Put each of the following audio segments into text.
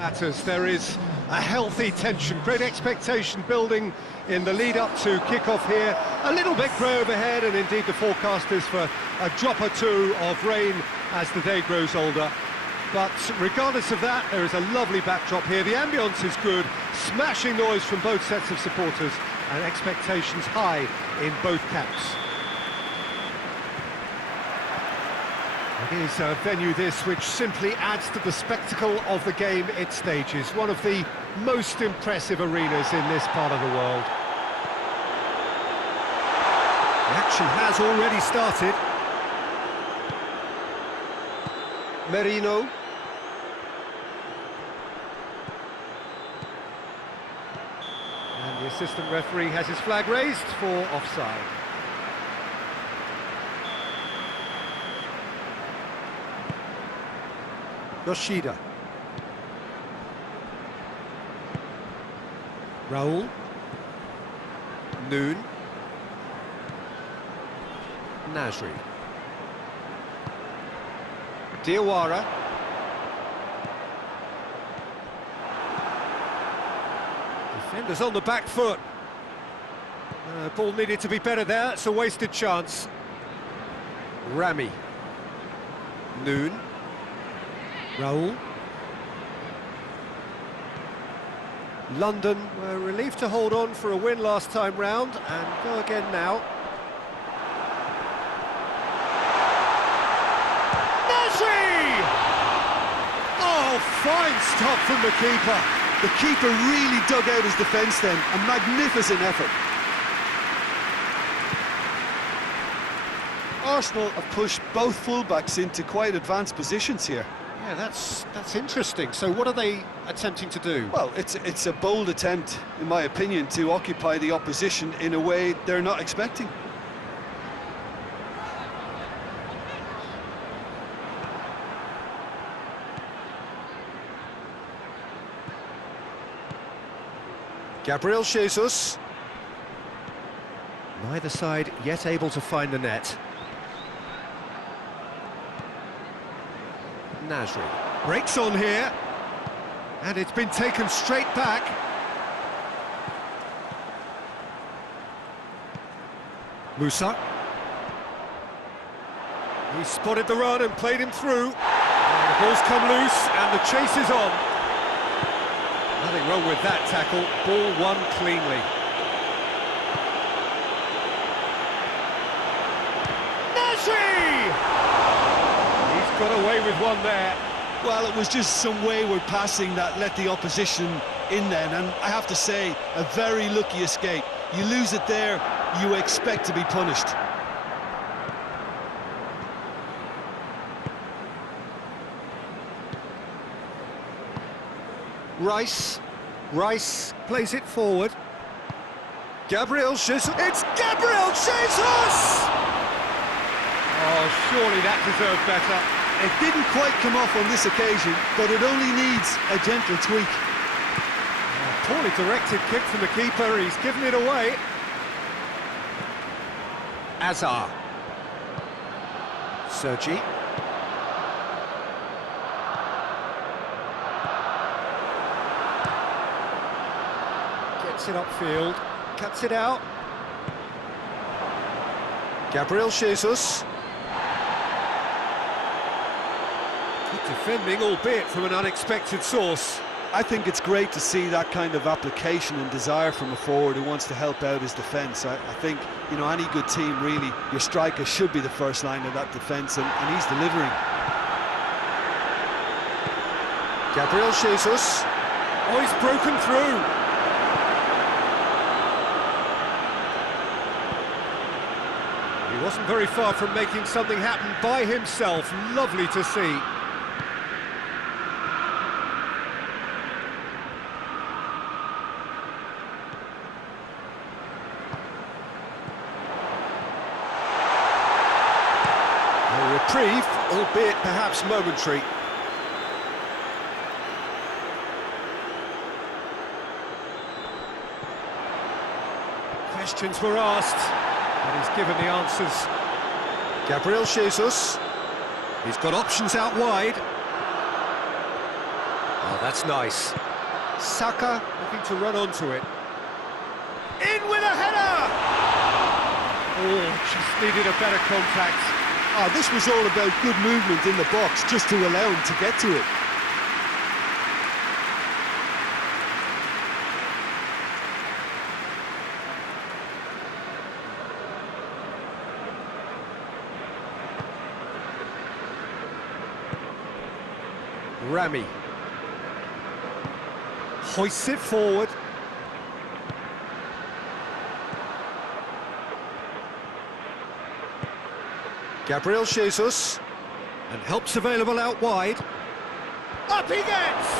Matters. There is a healthy tension, great expectation building in the lead-up to kick-off here. A little bit grey overhead, and indeed the forecast is for a drop or two of rain as the day grows older. But regardless of that, there is a lovely backdrop here. The ambience is good, smashing noise from both sets of supporters, and expectations high in both camps. It is a venue this which simply adds to the spectacle of the game it stages. One of the most impressive arenas in this part of the world. The action has already started. Merino. And the assistant referee has his flag raised for offside. Yoshida. Raul. Noon. Nasri. Diawara. Defenders on the back foot. Ball needed to be better there, it's a wasted chance. Rami. Noon. Raul. London were relieved to hold on for a win last time round and go again now. Nasri! Oh, fine stop from the keeper. The keeper really dug out his defence then, a magnificent effort. Arsenal have pushed both fullbacks into quite advanced positions here. Yeah, that's interesting. So what are they attempting to do? Well, it's a bold attempt, in my opinion, to occupy the opposition in a way they're not expecting. Gabriel Jesus. Neither side yet able to find the net. Nasri breaks on here, and it's been taken straight back. Musa. He spotted the run and played him through. And the ball's come loose, and the chase is on. Nothing wrong with that tackle. Ball won cleanly. Got away with one there. Well, it was just some wayward passing that let the opposition in then, and I have to say, a very lucky escape. You lose it there, you expect to be punished. Rice plays it forward. Gabriel Jesus. It's Gabriel Jesus! Oh, surely that deserved better. It didn't quite come off on this occasion, but it only needs a gentle tweak. Poorly directed kick from the keeper, he's given it away. Azar. Sergi. Gets it upfield, cuts it out. Gabriel Jesus. Defending, albeit from an unexpected source. I think it's great to see that kind of application and desire from a forward who wants to help out his defence. I think, you know, any good team, really, your striker should be the first line of that defence, and he's delivering. Gabriel Jesus. Oh, he's broken through. He wasn't very far from making something happen by himself. Lovely to see. Reprieve, albeit perhaps momentary. Questions were asked, and he's given the answers. Gabriel Jesus. He's got options out wide. Oh, that's nice. Saka looking to run onto it. In with a header! Oh, just needed a better contact. This was all about good movement in the box, just to allow him to get to it. Rami hoists it forward. Gabriel Jesus, and help's available out wide. Up he gets!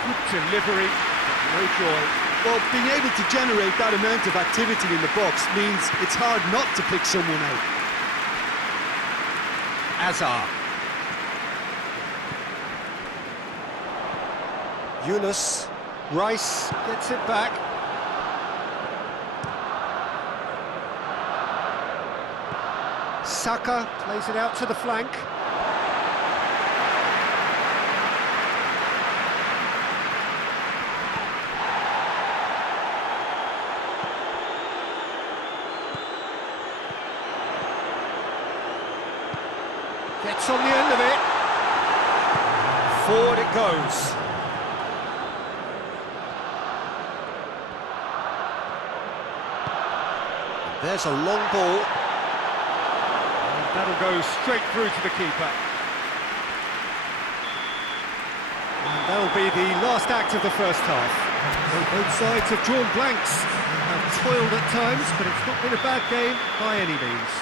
Good delivery, but no joy. Well, being able to generate that amount of activity in the box means it's hard not to pick someone out. Azar. Yunus, Rice gets it back. Saka plays it out to the flank. Gets on the end of it. Forward it goes. There's a long ball. And that'll go straight through to the keeper. And that'll be the last act of the first half. Well, both sides have drawn blanks, have toiled at times, but it's not been a bad game by any means.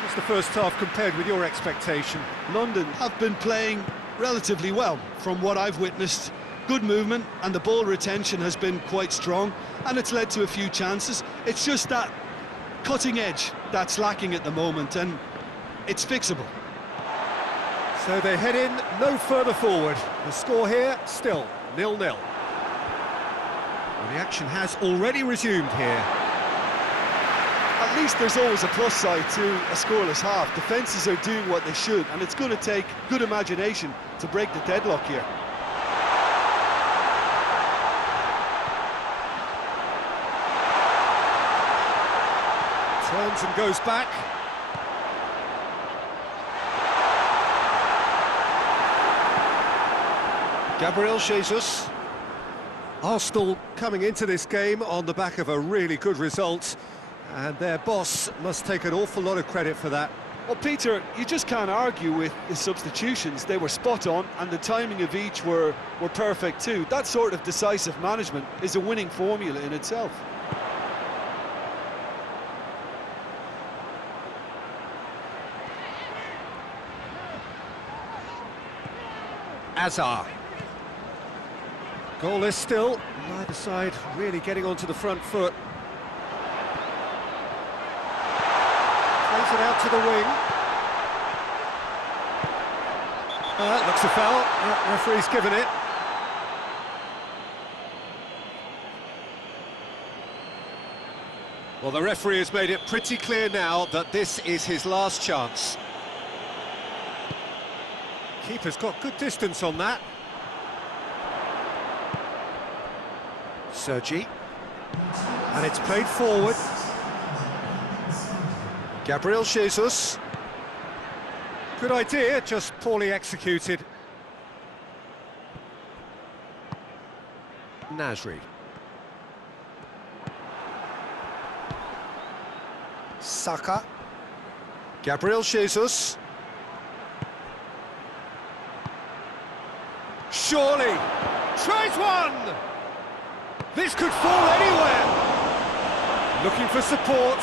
What's the first half compared with your expectation? London have been playing relatively well, from what I've witnessed. Good movement, and the ball retention has been quite strong, and it's led to a few chances. It's just that cutting edge that's lacking at the moment, and it's fixable. So they head in no further forward. The score here, still 0-0. Well, the action has already resumed here. At least there's always a plus side to a scoreless half. Defences are doing what they should, and it's going to take good imagination to break the deadlock here. Turns and goes back. Gabriel Jesus. Arsenal coming into this game on the back of a really good result, and their boss must take an awful lot of credit for that. Well, Peter, you just can't argue with the substitutions. They were spot on, and the timing of each were perfect too. That sort of decisive management is a winning formula in itself. Azar. Goalless still, neither side really getting onto the front foot. Plays it out to the wing. That looks a foul. Yeah, referee's given it. Well, the referee has made it pretty clear now that this is his last chance. Keeper's got good distance on that. Sergi. And it's played forward. Gabriel Jesus. Good idea, just poorly executed. Nasri. Saka. Gabriel Jesus. Surely, tries one! This could fall anywhere! Looking for support.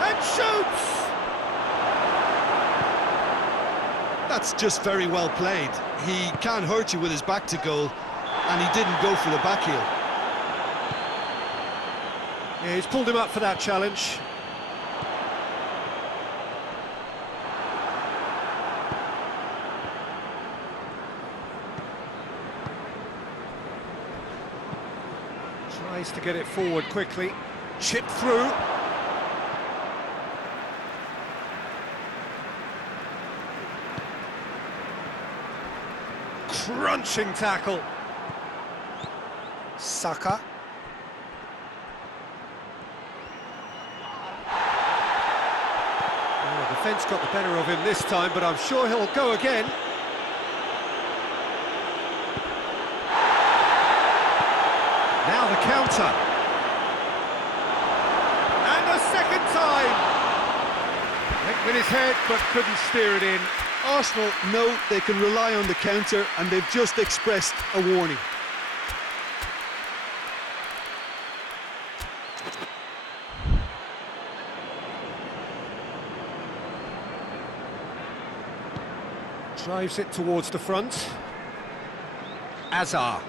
And shoots! That's just very well played. He can't hurt you with his back to goal, and he didn't go for the back heel. Yeah, he's pulled him up for that challenge. Tries to get it forward quickly. Chip through. crunching tackle. Saka. Oh, the defence got the better of him this time, but I'm sure he'll go again. Now the counter. And a second time. Went with his head, but couldn't steer it in. Arsenal know they can rely on the counter, and they've just expressed a warning. Drives it towards the front. Azar.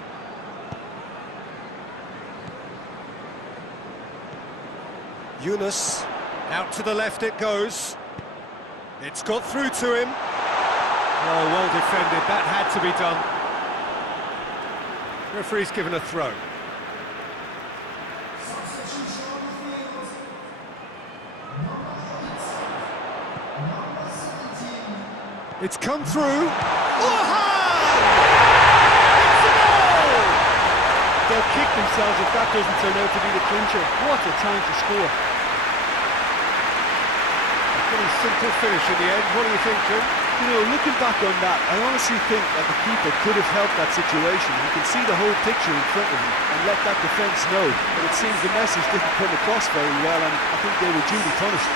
Yunus. Out to the left it goes. It's got through to him. Oh, well defended. That had to be done. Referee's given a throw. It's come through. It's a goal! They'll kick themselves if that doesn't turn out to be the clincher. What a time to score. A pretty simple finish in the end. What do you think, Jim? You know, looking back on that, I honestly think that the keeper could have helped that situation. You can see the whole picture in front of him and let that defence know. But it seems the message didn't come across very well, and I think they were duly punished.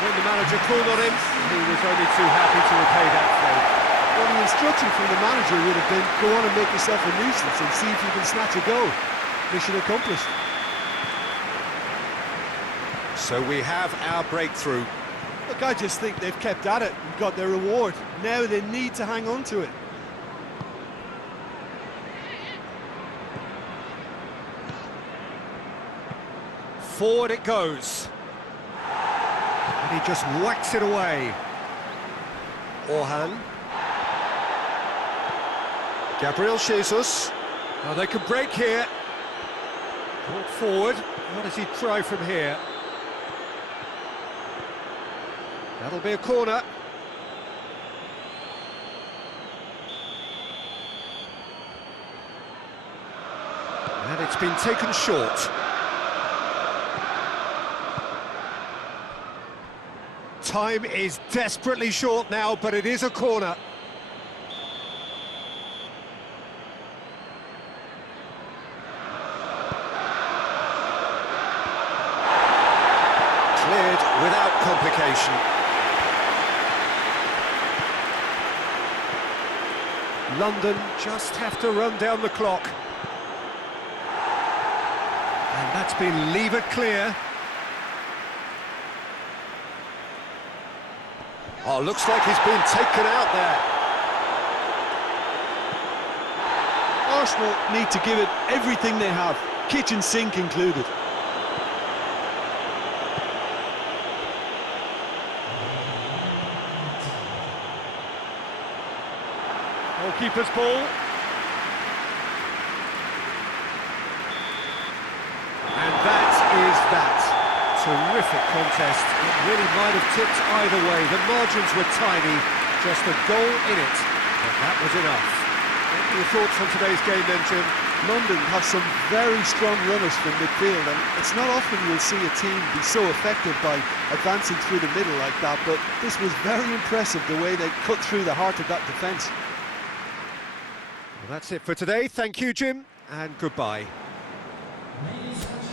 When the manager called on him, he was only too happy to repay that favour. Well, the instruction from the manager would have been, go on and make yourself a nuisance and see if you can snatch a goal. Mission accomplished. So we have our breakthrough. Look, I just think they've kept at it and got their reward. Now they need to hang on to it. Forward it goes. And he just whacks it away. Orhan. Gabriel Jesus. Now they can break here. Brought forward. What does he try from here? That'll be a corner. And it's been taken short. Time is desperately short now, but it is a corner. Cleared without complication. London just have to run down the clock. And that's been levered clear. Oh, looks like he's been taken out there. Arsenal need to give it everything they have, kitchen sink included. Goalkeeper's ball. And that is that. Terrific contest. It really might have tipped either way. The margins were tiny, just a goal in it, but that was enough. What are your thoughts on today's game then, Jim? London have some very strong runners from midfield, and it's not often you'll see a team be so effective by advancing through the middle like that, but this was very impressive, the way they cut through the heart of that defence. Well, that's it for today. Thank you, Jim, and goodbye. Ladies and